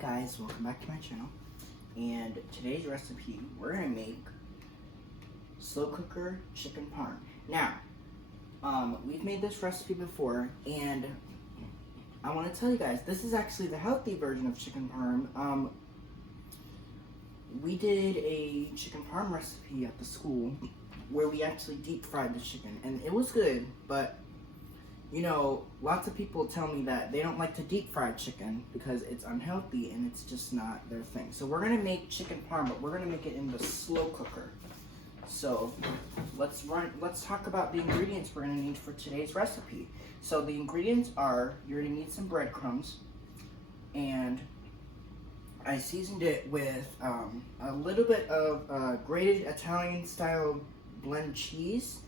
guys, welcome back to my channel. And today's recipe, we're gonna make slow cooker chicken parm. Now, we've made this recipe before, and I want to tell you guys, this is actually the healthy version of chicken parm. We did a chicken parm recipe at the school where we actually deep fried the chicken, and it was good, but you know, lots of people tell me that they don't like to deep fry chicken because it's unhealthy and it's just not their thing. So we're gonna make chicken parm, but we're gonna make it in the slow cooker. So let's talk about the ingredients we're gonna need for today's recipe. So the ingredients are, you're gonna need some breadcrumbs, and I seasoned it with a little bit of grated Italian style blend cheese.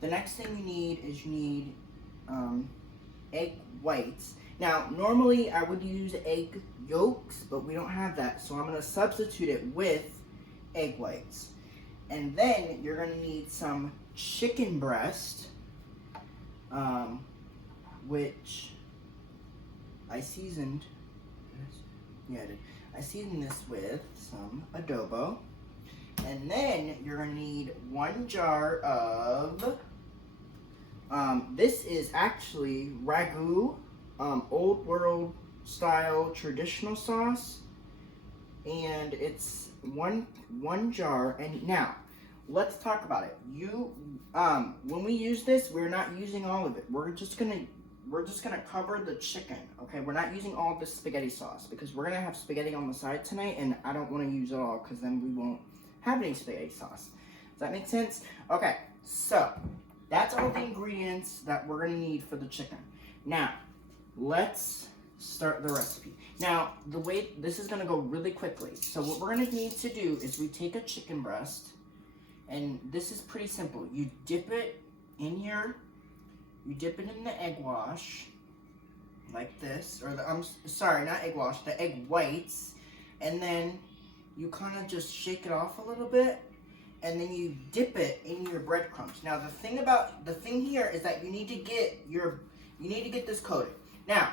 The next thing you need is egg whites. Now, normally I would use egg yolks, but we don't have that, so I'm going to substitute it with egg whites. And then you're going to need some chicken breast, which I seasoned. Yeah, I did. I seasoned this with some adobo. And then you're going to need 1 jar of this is actually ragu, old world style traditional sauce, and it's one jar. And now let's talk about it. When we use this, we're not using all of it. We're just gonna cover the chicken. Okay, we're not using all the spaghetti sauce because we're gonna have spaghetti on the side tonight, and I don't want to use it all because then we won't have any spaghetti sauce. Does that make sense? Okay, so that's all the ingredients that we're gonna need for the chicken. Now, let's start the recipe. Now, the way this is gonna go really quickly. So what we're gonna need to do is we take a chicken breast, and this is pretty simple. You dip it in the egg wash, like this, or sorry, not egg wash, the egg whites, and then you kind of just shake it off a little bit, and then you dip it in your breadcrumbs. Now the thing here is that you need to get this coated. Now,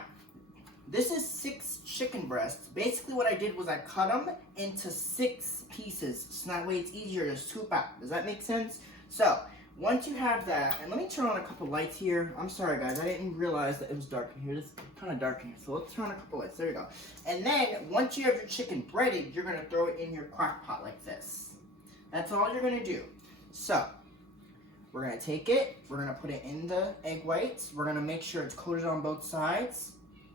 this is 6 chicken breasts. Basically what I did was I cut them into 6 pieces, so that way it's easier to scoop out. Does that make sense? So, once you have that, and let me turn on a couple lights here. I'm sorry guys, I didn't realize that it was dark in here. It's kind of dark in here, so let's turn on a couple lights. There you go. And then, once you have your chicken breaded, you're gonna throw it in your crock pot like this. That's all you're gonna do. So, we're gonna take it, we're gonna put it in the egg whites, we're gonna make sure it's coated on both sides,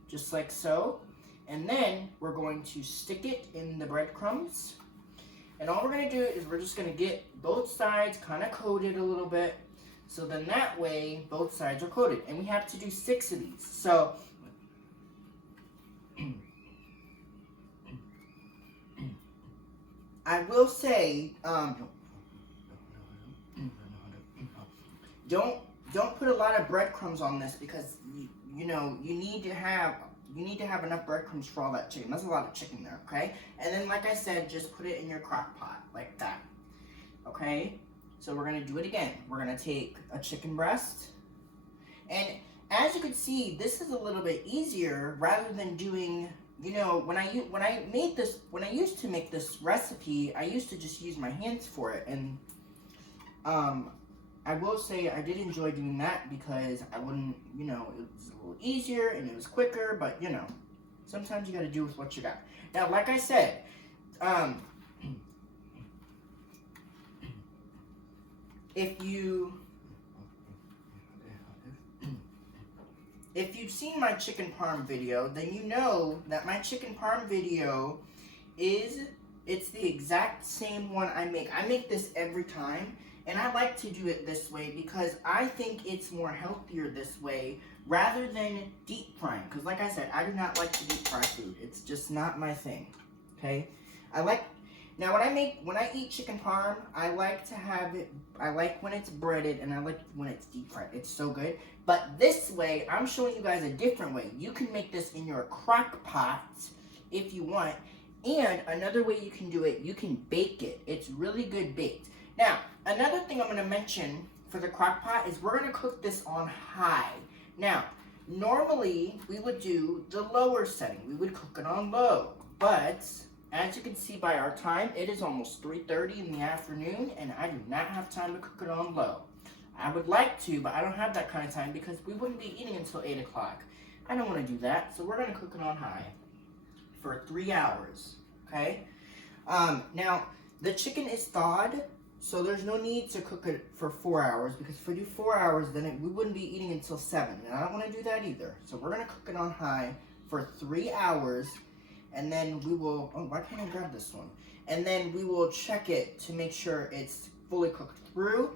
just like so. And then, we're going to stick it in the breadcrumbs. And all we're gonna do is we're just gonna get both sides kind of coated a little bit, so then that way, both sides are coated. And we have to do 6 of these. So, I will say, don't put a lot of breadcrumbs on this because you need to have enough breadcrumbs for all that chicken. That's a lot of chicken there, okay? And then, like I said, just put it in your crock pot like that, okay? So we're gonna do it again. We're gonna take a chicken breast, and as you can see, this is a little bit easier rather than doing. You know, when I used to make this recipe, I used to just use my hands for it, and I will say I did enjoy doing that because I wouldn't, it was a little easier and it was quicker, but sometimes you got to do with what you got. Now, like I said, if you've seen my chicken parm video, then you know that my chicken parm video it's the exact same one I make. I make this every time, and I like to do it this way because I think it's more healthier this way rather than deep frying. Because like I said, I do not like to deep fry food. It's just not my thing, okay? Now when I eat chicken parm, I like when it's breaded, and I like when it's deep fried. It's so good. But this way, I'm showing you guys a different way. You can make this in your crock pot if you want. And another way you can do it, you can bake it. It's really good baked. Now, another thing I'm gonna mention for the crock pot is we're gonna cook this on high. Now, normally we would do the lower setting. We would cook it on low. But as you can see by our time, it is almost 3:30 in the afternoon, and I do not have time to cook it on low. I would like to, but I don't have that kind of time because we wouldn't be eating until 8 o'clock. I don't want to do that, so we're going to cook it on high for 3 hours, okay? Now, the chicken is thawed, so there's no need to cook it for 4 hours, because if we do 4 hours, then we wouldn't be eating until 7, and I don't want to do that either. So we're going to cook it on high for 3 hours, and then we will, oh, why can't I grab this one? And then we will check it to make sure it's fully cooked through,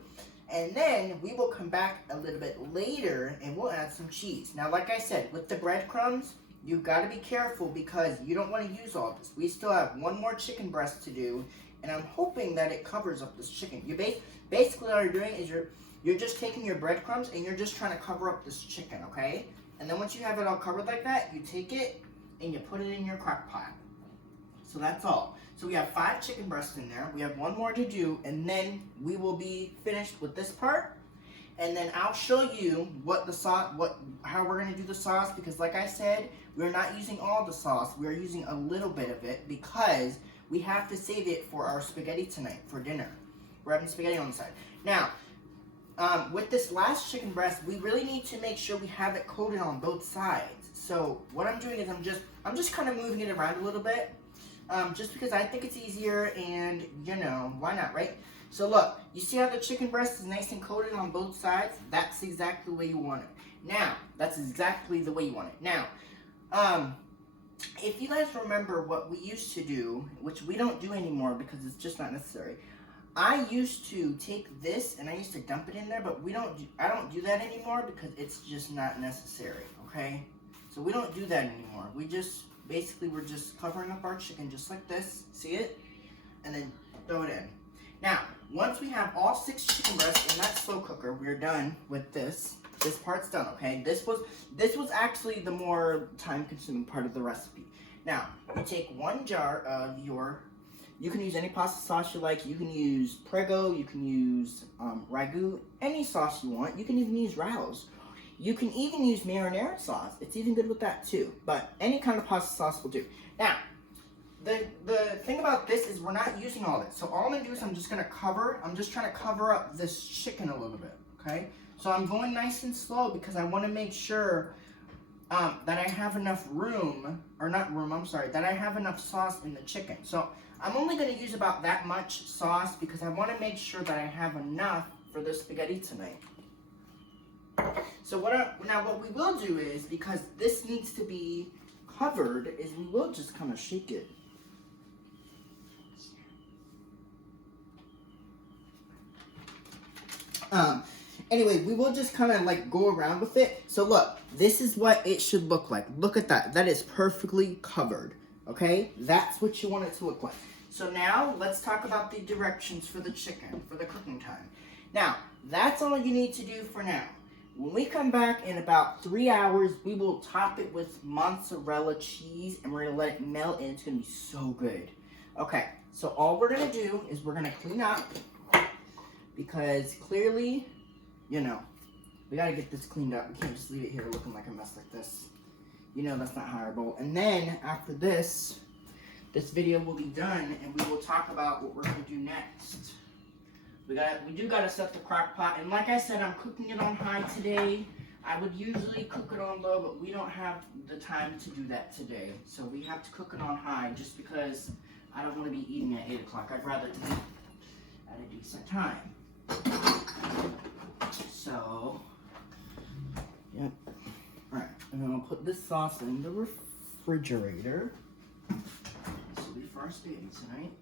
and then we will come back a little bit later, and we'll add some cheese. Now, like I said, with the breadcrumbs, you've got to be careful because you don't want to use all this. We still have one more chicken breast to do, and I'm hoping that it covers up this chicken. You basically what you're doing is you're just taking your breadcrumbs and you're just trying to cover up this chicken, okay? And then once you have it all covered like that, you take it and you put it in your crock pot. So that's all. So we have 5 chicken breasts in there. We have one more to do, and then we will be finished with this part. And then I'll show you what the sauce, how we're gonna do the sauce, because like I said, we're not using all the sauce. We're using a little bit of it because we have to save it for our spaghetti tonight for dinner. We're having spaghetti on the side. Now, with this last chicken breast, we really need to make sure we have it coated on both sides. So what I'm doing is I'm just kind of moving it around a little bit, just because I think it's easier, and you know, why not, right? So look, you see how the chicken breast is nice and coated on both sides? That's exactly the way you want it. Now, that's exactly the way you want it. Now, if you guys remember what we used to do, which we don't do anymore because it's just not necessary, I used to take this and I used to dump it in there, but I don't do that anymore because it's just not necessary, okay? So we don't do that anymore. We just, basically we're just covering up our chicken just like this, see it? And then throw it in. Now, once we have all 6 chicken breasts in that slow cooker, we're done with this. This part's done, okay? This was actually the more time-consuming part of the recipe. Now, you take 1 jar of you can use any pasta sauce you like. You can use Prego, you can use ragu, any sauce you want. You can even use Rao's. You can even use marinara sauce. It's even good with that too. But any kind of pasta sauce will do. Now, the thing about this is we're not using all this. So all I'm gonna do is I'm just trying to cover up this chicken a little bit, okay? So I'm going nice and slow because I want to make sure that I have enough that I have enough sauce in the chicken. So I'm only going to use about that much sauce because I want to make sure that I have enough for the spaghetti tonight. So what we will do is, because this needs to be covered, is we will just kind of shake it. Anyway, we will just kind of like go around with it. So look, this is what it should look like. Look at that. That is perfectly covered. Okay? That's what you want it to look like. So now, let's talk about the directions for the chicken, for the cooking time. Now, that's all you need to do for now. When we come back in about 3 hours, we will top it with mozzarella cheese, and we're going to let it melt, and it's going to be so good. Okay, so all we're going to do is we're going to clean up, because clearly, you know, we got to get this cleaned up. We can't just leave it here looking like a mess like this. You know that's not hireable. And then, after this video will be done, and we will talk about what we're going to do next. We do got to set the crock pot, and like I said, I'm cooking it on high today. I would usually cook it on low, but we don't have the time to do that today. So we have to cook it on high just because I don't want to be eating at 8 o'clock. I'd rather eat at a decent time. So, yep. Alright, and then I'll put this sauce in the refrigerator. This will be for our spaghetti tonight.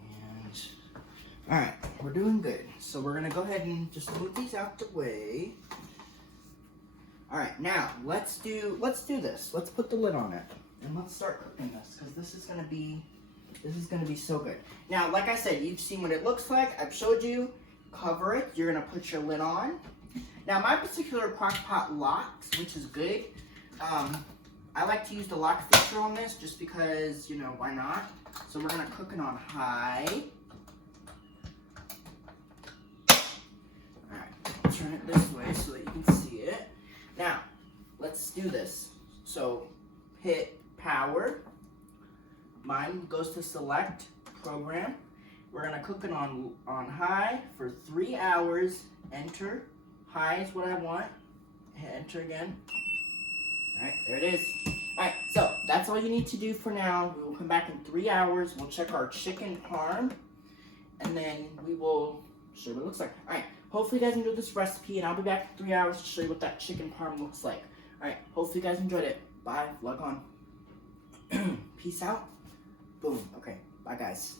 And, alright, we're doing good. So we're going to go ahead and just move these out the way. Alright, now, let's do this. Let's put the lid on it. And let's start cooking this, because this is going to be so good. Now, like I said, you've seen what it looks like. I've showed you. Cover it. You're going to put your lid on. Now, my particular crock pot locks, which is good. I like to use the lock feature on this just because, you know, why not? So we're going to cook it on high. Alright, turn it this way so that you can see it. Now, let's do this. So, hit power. Mine goes to select program. We're gonna cook it on high for 3 hours. Enter. High is what I want. Hit enter again. Alright, there it is. Alright, so that's all you need to do for now. We will come back in 3 hours. We'll check our chicken parm. And then we will show what it looks like. Alright, hopefully you guys enjoyed this recipe. And I'll be back in 3 hours to show you what that chicken parm looks like. Alright, hopefully you guys enjoyed it. Bye. Vlog on. Peace out. Boom. Okay, bye guys.